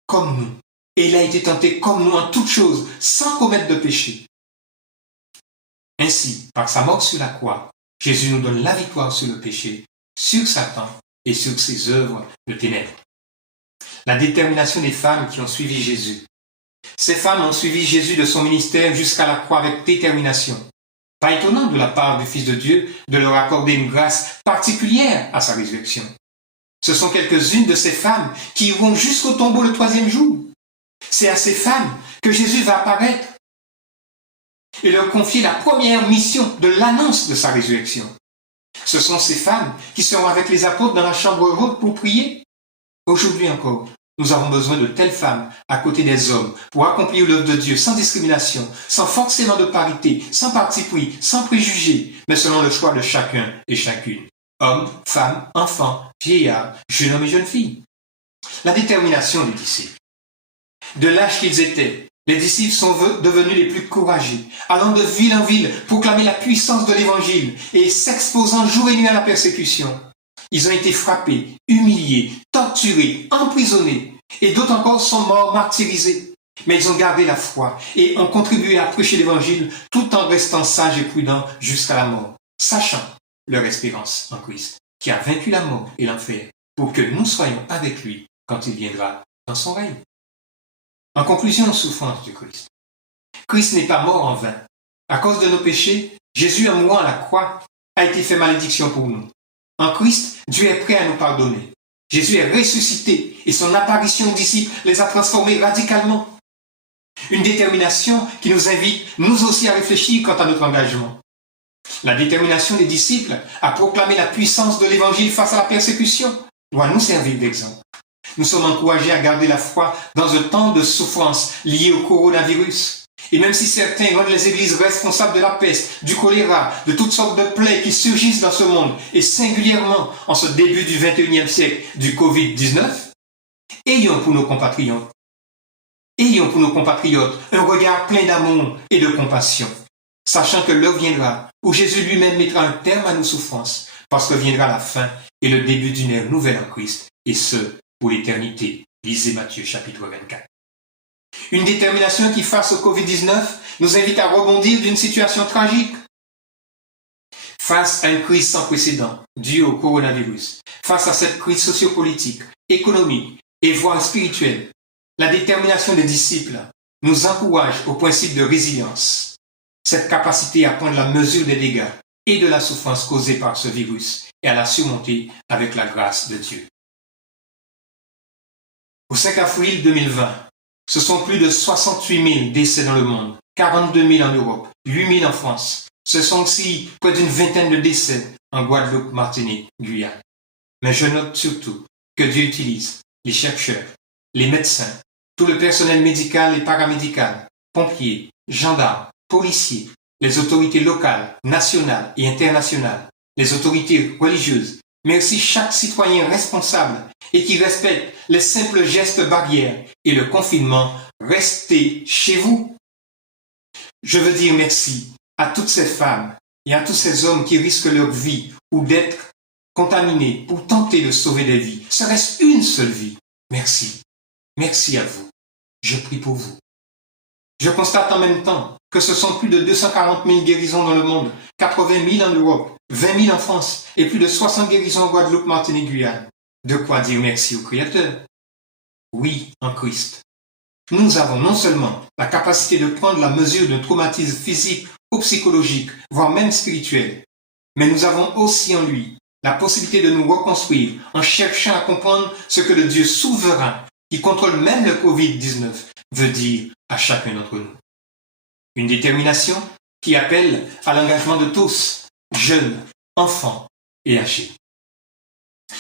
comme nous et il a été tenté comme nous en toutes choses sans commettre de péché. Ainsi, par sa mort sur la croix, Jésus nous donne la victoire sur le péché, sur Satan et sur ses œuvres de ténèbres. La détermination des femmes qui ont suivi Jésus. Ces femmes ont suivi Jésus de son ministère jusqu'à la croix avec détermination. Pas étonnant de la part du Fils de Dieu de leur accorder une grâce particulière à sa résurrection. Ce sont quelques-unes de ces femmes qui iront jusqu'au tombeau le 3e jour. C'est à ces femmes que Jésus va apparaître et leur confier la première mission de l'annonce de sa résurrection. Ce sont ces femmes qui seront avec les apôtres dans la chambre haute pour prier. Aujourd'hui encore, Nous avons besoin de telles femmes à côté des hommes pour accomplir l'œuvre de Dieu sans discrimination, sans forcément de parité, sans parti pris, sans préjugés, mais selon le choix de chacun et chacune. Hommes, femmes, enfants, vieillards, jeunes hommes et jeunes filles. La détermination des disciples. De l'âge qu'ils étaient, les disciples sont devenus les plus courageux, allant de ville en ville, proclamer la puissance de l'évangile et s'exposant jour et nuit à la persécution. Ils ont été frappés, humiliés, torturés, emprisonnés, et d'autres encore sont morts martyrisés. Mais ils ont gardé la foi et ont contribué à prêcher l'évangile tout en restant sages et prudents jusqu'à la mort, sachant leur espérance en Christ, qui a vaincu la mort et l'enfer, pour que nous soyons avec lui quand il viendra dans son règne. En conclusion aux souffrances du Christ. Christ n'est pas mort en vain. À cause de nos péchés, Jésus, en mourant à la croix, a été fait malédiction pour nous. En Christ, Dieu est prêt à nous pardonner. Jésus est ressuscité et son apparition aux disciples les a transformés radicalement. Une détermination qui nous invite, nous aussi, à réfléchir quant à notre engagement. La détermination des disciples à proclamer la puissance de l'Évangile face à la persécution doit nous servir d'exemple. Nous sommes encouragés à garder la foi dans un temps de souffrance lié au coronavirus. Et même si certains rendent les églises responsables de la peste, du choléra, de toutes sortes de plaies qui surgissent dans ce monde, et singulièrement en ce début du XXIe siècle du Covid-19, ayons pour nos compatriotes un regard plein d'amour et de compassion, sachant que l'heure viendra où Jésus lui-même mettra un terme à nos souffrances, parce que viendra la fin et le début d'une ère nouvelle en Christ, et ce, pour l'éternité. Lisez Matthieu chapitre 24. Une détermination qui, face au Covid-19, nous invite à rebondir d'une situation tragique. Face à une crise sans précédent due au coronavirus, face à cette crise sociopolitique, économique et voire spirituelle, la détermination des disciples nous encourage au principe de résilience, cette capacité à prendre la mesure des dégâts et de la souffrance causée par ce virus et à la surmonter avec la grâce de Dieu. Au 5 avril 2020, ce sont plus de 68 000 décès dans le monde, 42 000 en Europe, 8 000 en France. Ce sont aussi près d'une vingtaine de décès en Guadeloupe, Martinique, Guyane. Mais je note surtout que Dieu utilise les chercheurs, les médecins, tout le personnel médical et paramédical, pompiers, gendarmes, policiers, les autorités locales, nationales et internationales, les autorités religieuses, mais aussi chaque citoyen responsable et qui respecte les simples gestes barrières et le confinement. Restez chez vous. Je veux dire merci à toutes ces femmes et à tous ces hommes qui risquent leur vie ou d'être contaminés pour tenter de sauver des vies. Serait-ce une seule vie? Merci. Merci à vous. Je prie pour vous. Je constate en même temps que ce sont plus de 240 000 guérisons dans le monde, 80 000 en Europe, 20 000 en France et plus de 60 guérisons en Guadeloupe, Martinique, Guyane. De quoi dire merci au Créateur. Oui, en Christ. Nous avons non seulement la capacité de prendre la mesure d'un traumatisme physique ou psychologique, voire même spirituel, mais nous avons aussi en lui la possibilité de nous reconstruire en cherchant à comprendre ce que le Dieu souverain, qui contrôle même le Covid-19, veut dire à chacun d'entre nous. Une détermination qui appelle à l'engagement de tous, jeunes, enfants et âgés.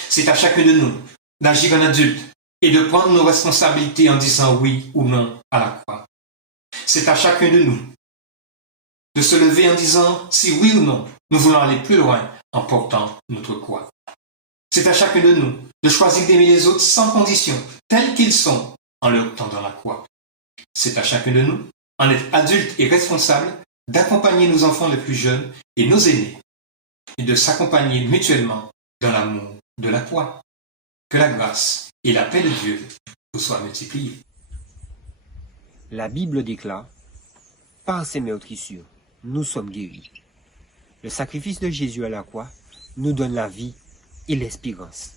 C'est à chacun de nous d'agir en adulte et de prendre nos responsabilités en disant oui ou non à la croix. C'est à chacun de nous de se lever en disant si oui ou non nous voulons aller plus loin en portant notre croix. C'est à chacun de nous de choisir d'aimer les autres sans condition, tels qu'ils sont, en leur tendant la croix. C'est à chacun de nous, en être adulte et responsable, d'accompagner nos enfants les plus jeunes et nos aînés, et de s'accompagner mutuellement dans l'amour de la croix. Que la grâce et la paix de Dieu vous soient multipliées. La Bible déclare, par ses meurtrissures, nous sommes guéris. Le sacrifice de Jésus à la croix nous donne la vie et l'espérance.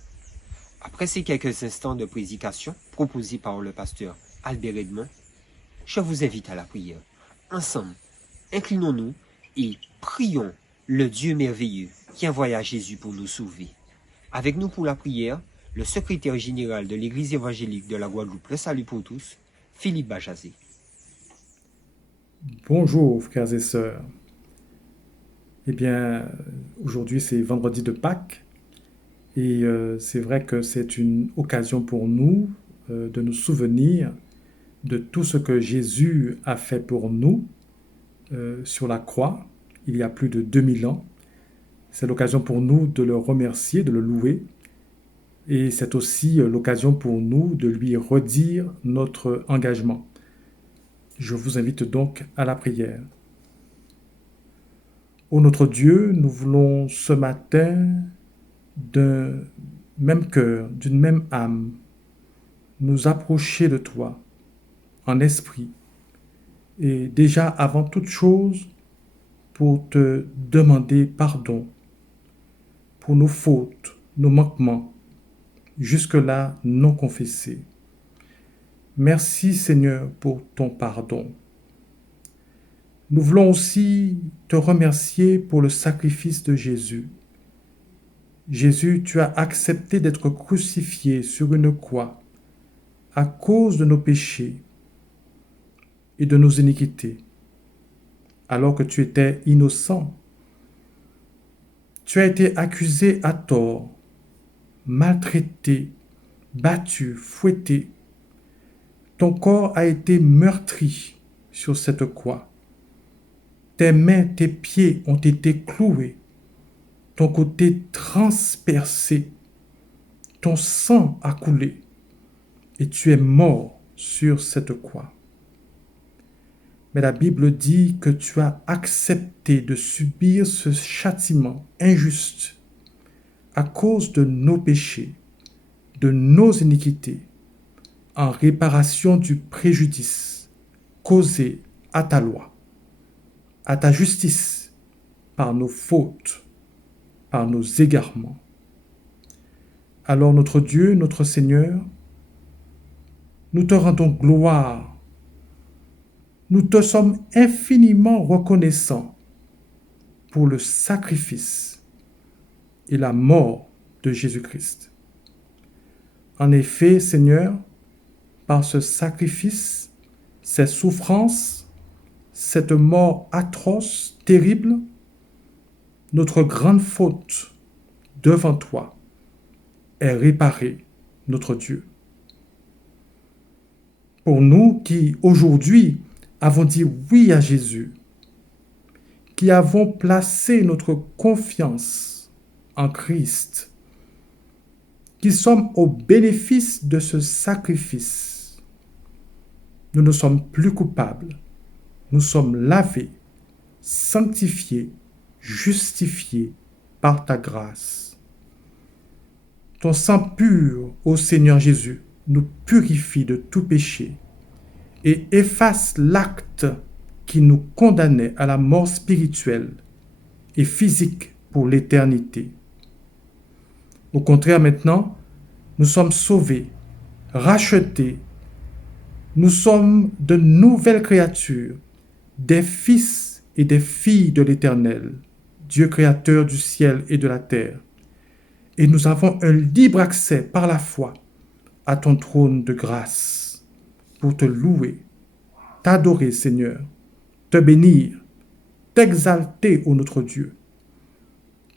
Après ces quelques instants de prédication proposés par le pasteur Albert Edmond, je vous invite à la prière. Ensemble, inclinons-nous et prions le Dieu merveilleux qui envoya Jésus pour nous sauver. Avec nous pour la prière, le secrétaire général de l'Église évangélique de la Guadeloupe, le Salut pour tous, Philippe Bajazé. Bonjour frères et sœurs. Eh bien, aujourd'hui c'est vendredi de Pâques et c'est vrai que c'est une occasion pour nous de nous souvenir de tout ce que Jésus a fait pour nous sur la croix, il y a plus de 2000 ans. C'est l'occasion pour nous de le remercier, de le louer. Et c'est aussi l'occasion pour nous de lui redire notre engagement. Je vous invite donc à la prière. Ô notre Dieu, nous voulons ce matin d'un même cœur, d'une même âme, nous approcher de toi en esprit et déjà avant toute chose pour te demander pardon pour nos fautes, nos manquements, jusque-là non confessés. Merci Seigneur pour ton pardon. Nous voulons aussi te remercier pour le sacrifice de Jésus. Jésus, tu as accepté d'être crucifié sur une croix à cause de nos péchés et de nos iniquités, alors que tu étais innocent. Tu as été accusé à tort, maltraité, battu, fouetté. Ton corps a été meurtri sur cette croix. Tes mains, tes pieds ont été cloués, ton côté transpercé, ton sang a coulé et tu es mort sur cette croix. Mais la Bible dit que tu as accepté de subir ce châtiment injuste à cause de nos péchés, de nos iniquités, en réparation du préjudice causé à ta loi, à ta justice, par nos fautes, par nos égarements. Alors notre Dieu, notre Seigneur, nous te rendons gloire. Nous te sommes infiniment reconnaissants pour le sacrifice et la mort de Jésus-Christ. En effet, Seigneur, par ce sacrifice, ces souffrances, cette mort atroce, terrible, notre grande faute devant toi est réparée, notre Dieu. Pour nous qui, aujourd'hui, avons dit oui à Jésus, qui avons placé notre confiance en Christ, qui sommes au bénéfice de ce sacrifice, nous ne sommes plus coupables, nous sommes lavés, sanctifiés, justifiés par ta grâce. Ton sang pur, ô Seigneur Jésus, nous purifie de tout péché et efface l'acte qui nous condamnait à la mort spirituelle et physique pour l'éternité. Au contraire, maintenant, nous sommes sauvés, rachetés. Nous sommes de nouvelles créatures, des fils et des filles de l'Éternel, Dieu créateur du ciel et de la terre. Et nous avons un libre accès par la foi à ton trône de grâce pour te louer, t'adorer, Seigneur, te bénir, t'exalter, ô notre Dieu,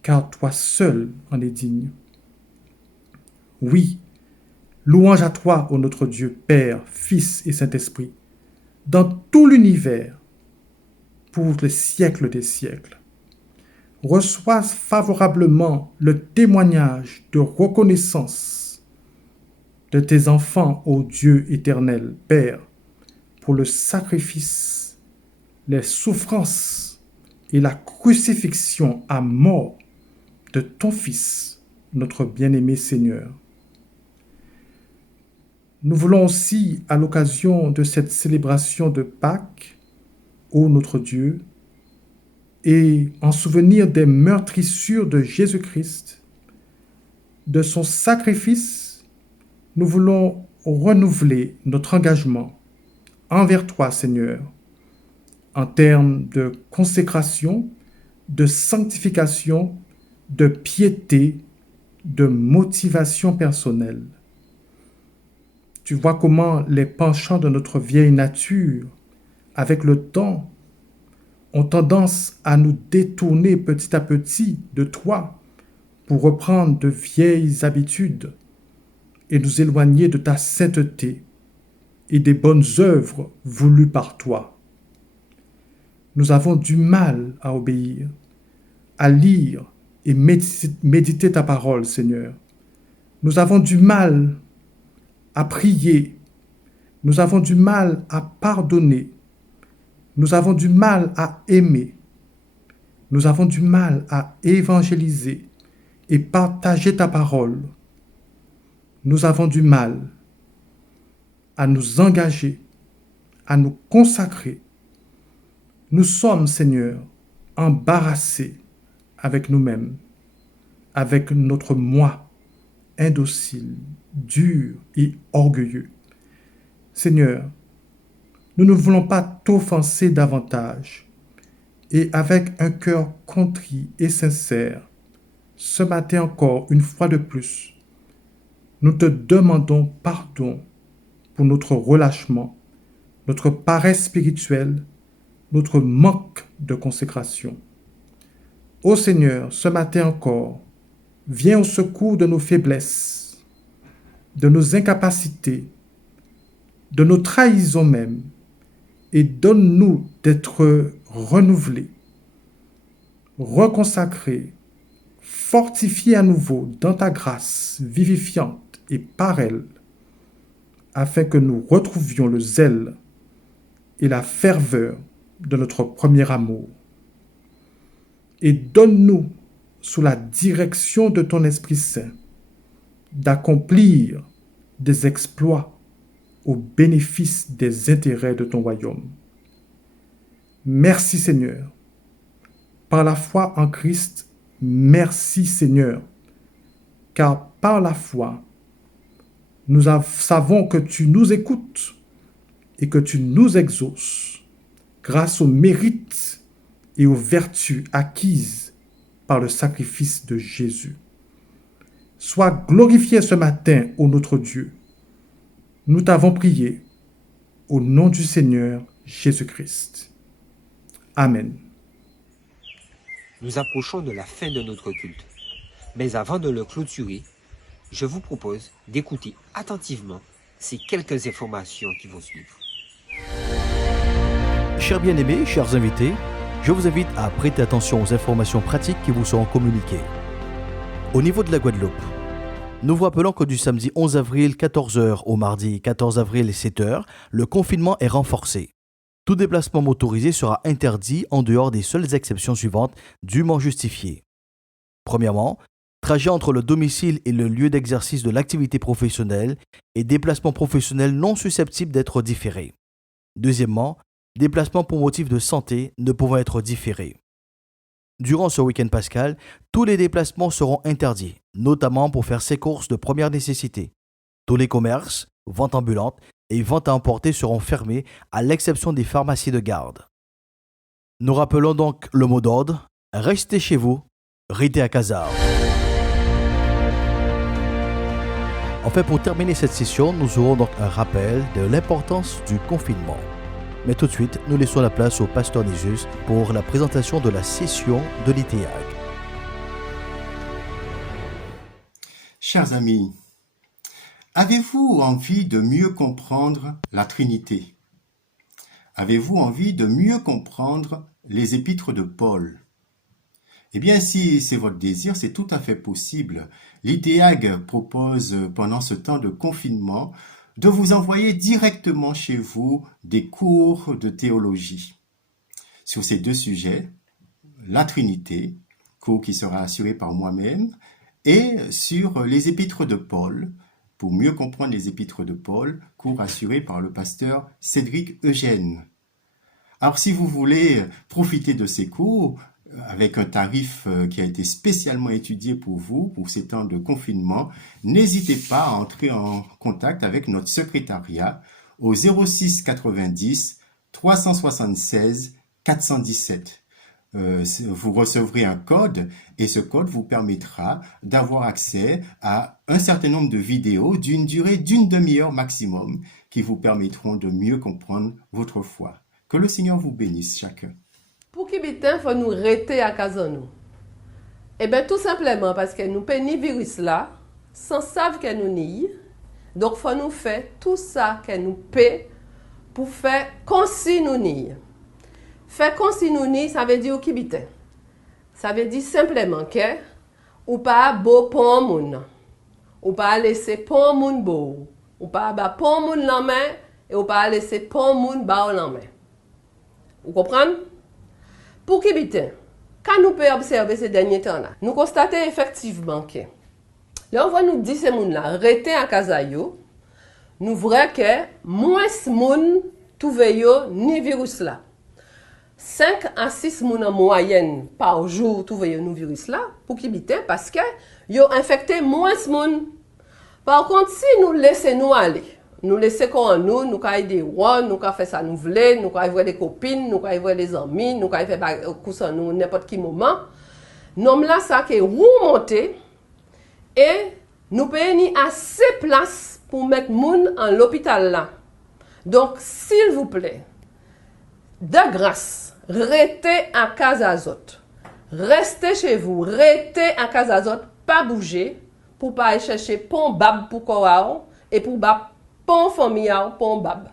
car toi seul en es digne. Oui, louange à toi, ô notre Dieu, Père, Fils et Saint-Esprit, dans tout l'univers, pour les siècles des siècles. Reçois favorablement le témoignage de reconnaissance de tes enfants, ô Dieu éternel, Père, pour le sacrifice, les souffrances et la crucifixion à mort de ton Fils, notre bien-aimé Seigneur. Nous voulons aussi, à l'occasion de cette célébration de Pâques, ô notre Dieu, et en souvenir des meurtrissures de Jésus-Christ, de son sacrifice, nous voulons renouveler notre engagement envers toi, Seigneur, en termes de consécration, de sanctification, de piété, de motivation personnelle. Tu vois comment les penchants de notre vieille nature, avec le temps, ont tendance à nous détourner petit à petit de toi pour reprendre de vieilles habitudes et nous éloigner de ta sainteté et des bonnes œuvres voulues par toi. Nous avons du mal à obéir, à lire et méditer ta parole, Seigneur. Nous avons du mal à prier. Nous avons du mal à pardonner. Nous avons du mal à aimer. Nous avons du mal à évangéliser et partager ta parole. Nous avons du mal à nous engager, à nous consacrer. Nous sommes, Seigneur, embarrassés avec nous-mêmes, avec notre moi indocile, dur et orgueilleux. Seigneur, nous ne voulons pas t'offenser davantage et avec un cœur contrit et sincère, ce matin encore, une fois de plus, nous te demandons pardon pour notre relâchement, notre paresse spirituelle, notre manque de consécration. Ô Seigneur, ce matin encore, viens au secours de nos faiblesses, de nos incapacités, de nos trahisons même, et donne-nous d'être renouvelés, reconsacrés, fortifiés à nouveau dans ta grâce vivifiante et par elle, afin que nous retrouvions le zèle et la ferveur de notre premier amour. Et donne-nous, sous la direction de ton Esprit Saint, d'accomplir des exploits au bénéfice des intérêts de ton royaume. Merci Seigneur. Par la foi en Christ, merci Seigneur, car par la foi, nous savons que tu nous écoutes et que tu nous exauces grâce aux mérites et aux vertus acquises par le sacrifice de Jésus. Sois glorifié ce matin, ô notre Dieu. Nous t'avons prié au nom du Seigneur Jésus-Christ. Amen. Nous approchons de la fin de notre culte. Mais avant de le clôturer, je vous propose d'écouter attentivement ces quelques informations qui vont suivre. Chers bien-aimés, chers invités, je vous invite à prêter attention aux informations pratiques qui vous seront communiquées. Au niveau de la Guadeloupe, nous vous rappelons que du samedi 11 avril 14h au mardi 14 avril 7h, le confinement est renforcé. Tout déplacement motorisé sera interdit en dehors des seules exceptions suivantes dûment justifiées. Premièrement, trajet entre le domicile et le lieu d'exercice de l'activité professionnelle et déplacement professionnel non susceptible d'être différé. Deuxièmement, déplacement pour motif de santé ne pouvant être différé. Durant ce week-end pascal, tous les déplacements seront interdits, notamment pour faire ses courses de première nécessité. Tous les commerces, ventes ambulantes et ventes à emporter seront fermés à l'exception des pharmacies de garde. Nous rappelons donc le mot d'ordre, restez chez vous, restez à casa. Enfin, pour terminer cette session, nous aurons donc un rappel de l'importance du confinement. Mais tout de suite, nous laissons la place au pasteur Nésus pour la présentation de la session de l'ITEAG. Chers amis, avez-vous envie de mieux comprendre la Trinité? Avez-vous envie de mieux comprendre les épîtres de Paul? Eh bien, si c'est votre désir, c'est tout à fait possible. L'ITEAG propose, pendant ce temps de confinement, de vous envoyer directement chez vous des cours de théologie. Sur ces deux sujets, la Trinité, cours qui sera assuré par moi-même, et sur les épîtres de Paul, pour mieux comprendre les épîtres de Paul, cours assuré par le pasteur Cédric Eugène. Alors, si vous voulez profiter de ces cours, avec un tarif qui a été spécialement étudié pour vous, pour ces temps de confinement, n'hésitez pas à entrer en contact avec notre secrétariat au 06 90 376 417. Vous recevrez un code et ce code vous permettra d'avoir accès à un certain nombre de vidéos d'une durée d'une demi-heure maximum qui vous permettront de mieux comprendre votre foi. Que le Seigneur vous bénisse chacun. Pour qui bitin faut nous rester à casa nous? Eh bien tout simplement parce que nous peignons virus là, sans savent que nous n'y, Donc, il faut nous faire tout ça qu'elle nous paie pour faire comme si nous n'y. Faire comme si nous n'y, ça veut dire qui bite. Ça veut dire simplement que ou pas beau pour moun. Ou pas laisser pour moun beau. Ou pas ba pour moun la main et ou pas laisser pour moun ba la main. Vous comprenez? Pour qui bite, quand nous pouvons observer ces derniers temps là, nous constatons effectivement que là, on va nous dire ces moun-là, rester à Kazayo, nous voyons que moins moun trouve ni virus là. 5 à 6 moun en moyenne par jour trouve nous virus là, pour qui bite, parce que yo infecté moins moun. Par contre, si nous laissons nous aller, nous laissons qu'on nous avons des rois, nous avons fait ça nous voulons, nous avons voir des copines, nous avons voir des amis, nous avons fait cousin nous n'importe quel moment, nous là ça qui remonter. Et nous payons assez de place pour mettre moun en l'hôpital là. Donc, s'il vous plaît, de grâce, restez à Casazot. Restez chez vous, restez à Casazot, pas bouger, pour pas aller chercher pont bab pour Korao et pour bab pont famille pont bab.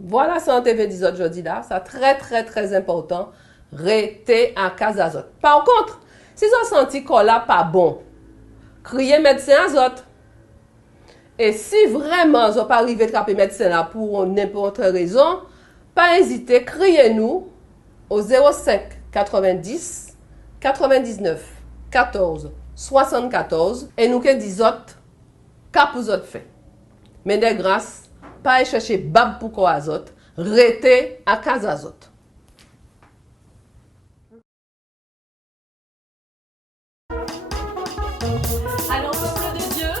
Voilà ce qu'on TV 10 aujourd'hui là, c'est très très très important. Restez à Casazot. Par contre, si vous sentez qu'on là pas bon, criez médecin à zot. Et si vraiment vous n'avez pas arrivé à attraper médecin là pour n'importe quelle raison, pas hésiter, criez-nous au 05 90 99 14 74 et nous que disons qu'à vous autres fait. Mais de grâce, pas aller chercher bab pour quoi azot, restez à casa azot. Alors, peuple de Dieu,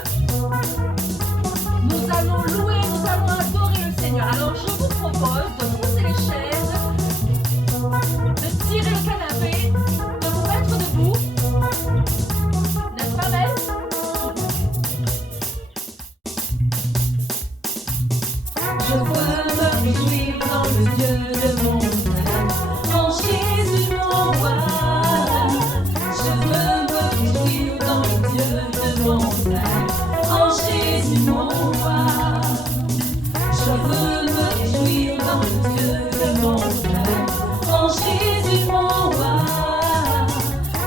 nous allons louer, nous allons adorer le Seigneur. Alors, je vous propose de pousser les chaises, de tirer le canapé, de vous mettre debout. N'est-ce pas belle? Je veux me réjouir dans le Dieu de mon âme, en Jésus mon roi. Je veux me réjouir dans le Dieu de mon âme, en Jésus mon roi. Je veux me réjouir dans le Dieu de mon âme, en Jésus mon roi.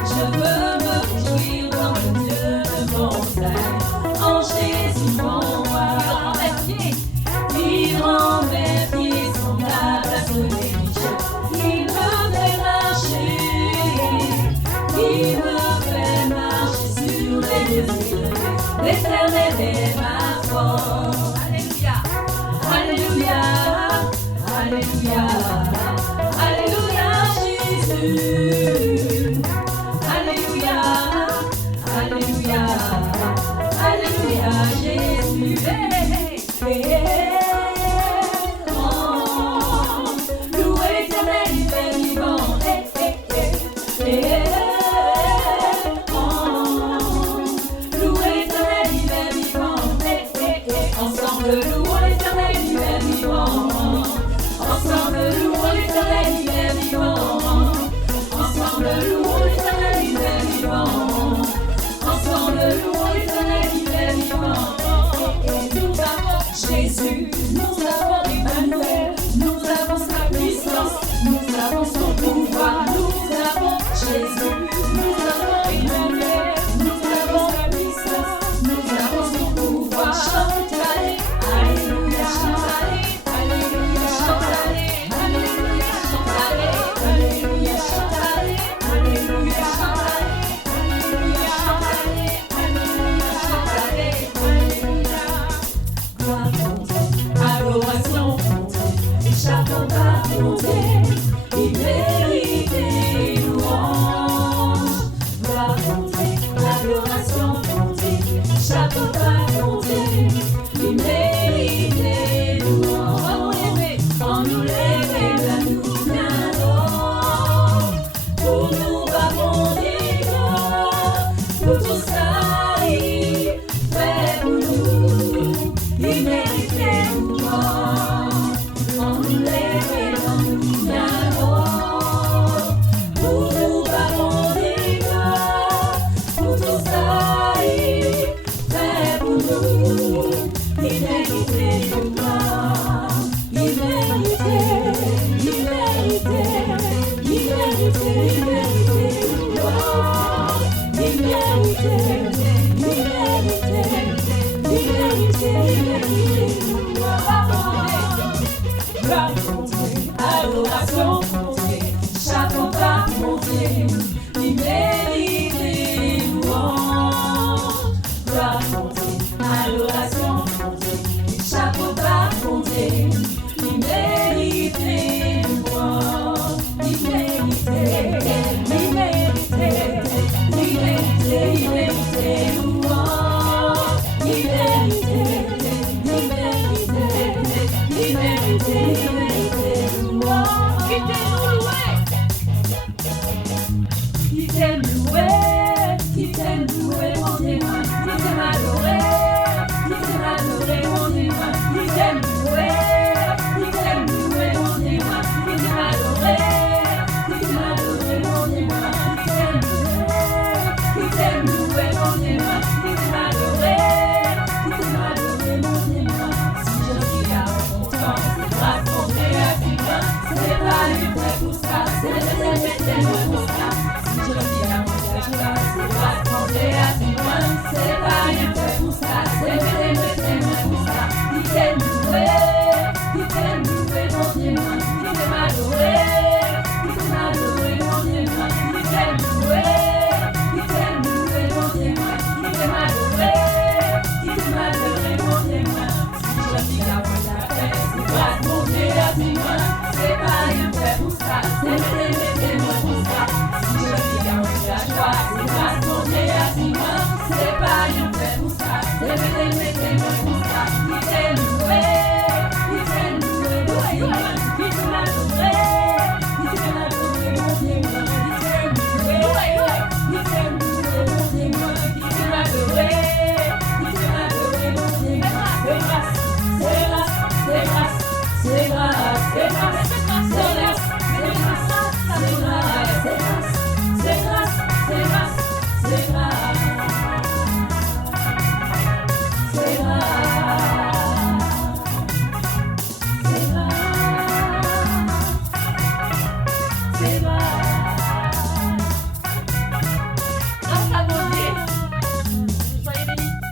Je veux me réjouir dans le Dieu de mon âme, en Jésus mon roi. Il rend mes pieds semblables à ceux des riches. Il me fait marcher. Il me fait marcher sur les lieux élevés. L'Éternel est ma force. Alléluia. Alléluia. Alléluia. Alléluia Jésus. Alléluia. Alléluia. Alléluia Jésus. Hey, hey, hey. Jésus, nous avons Emmanuel, nous avons sa puissance, nous avons son pouvoir, nous avons Jésus, nous avons Emmanuel, nous avons sa puissance, nous avons son pouvoir. Chantez, Alléluia, chantez, Alléluia, chantez, Alléluia, chantez, Alléluia, chantez, Alléluia, chantez, Alléluia, chantez, Alléluia, chantez, Alléluia. Adoration, chantons par mon Dieu, il est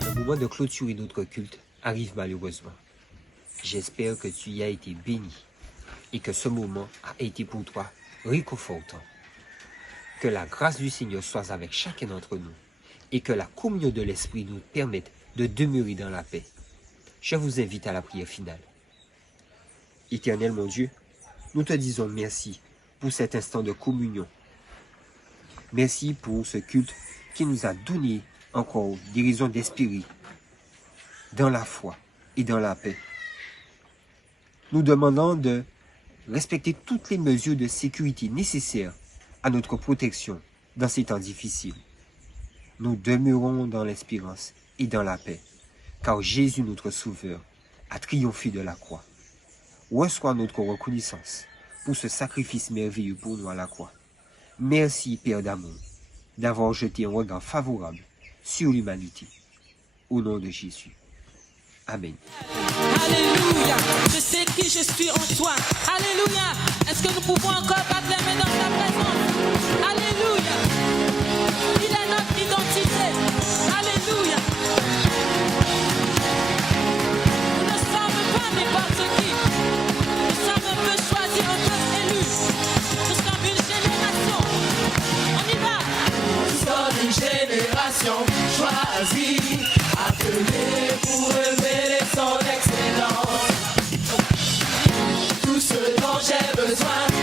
Le moment de clôturer notre culte arrive malheureusement. J'espère que tu y as été béni et que ce moment a été pour toi réconfortant. Que la grâce du Seigneur soit avec chacun d'entre nous et que la communion de l'Esprit nous permette de demeurer dans la paix. Je vous invite à la prière finale. Éternel mon Dieu, nous te disons merci pour cet instant de communion. Merci pour ce culte qui nous a donné encore des raisons d'espérer dans la foi et dans la paix. Nous demandons de respecter toutes les mesures de sécurité nécessaires à notre protection dans ces temps difficiles. Nous demeurons dans l'espérance et dans la paix, car Jésus, notre Sauveur, a triomphé de la croix. Reçois notre reconnaissance pour ce sacrifice merveilleux pour nous à la croix. Merci, Père d'amour, d'avoir jeté un regard favorable sur l'humanité. Au nom de Jésus. Amen. Alléluia, je sais qui je suis en toi. Alléluia, est-ce que nous pouvons encore battre les mains dans sa présence? Alléluia, il est notre identité. Alléluia, nous ne sommes pas n'importe qui. Nous sommes un peu choisis, un peu élus. Nous sommes une génération. On y va. Nous sommes une génération choisie, appelée pour révéler son excellence. Tout ce dont j'ai besoin.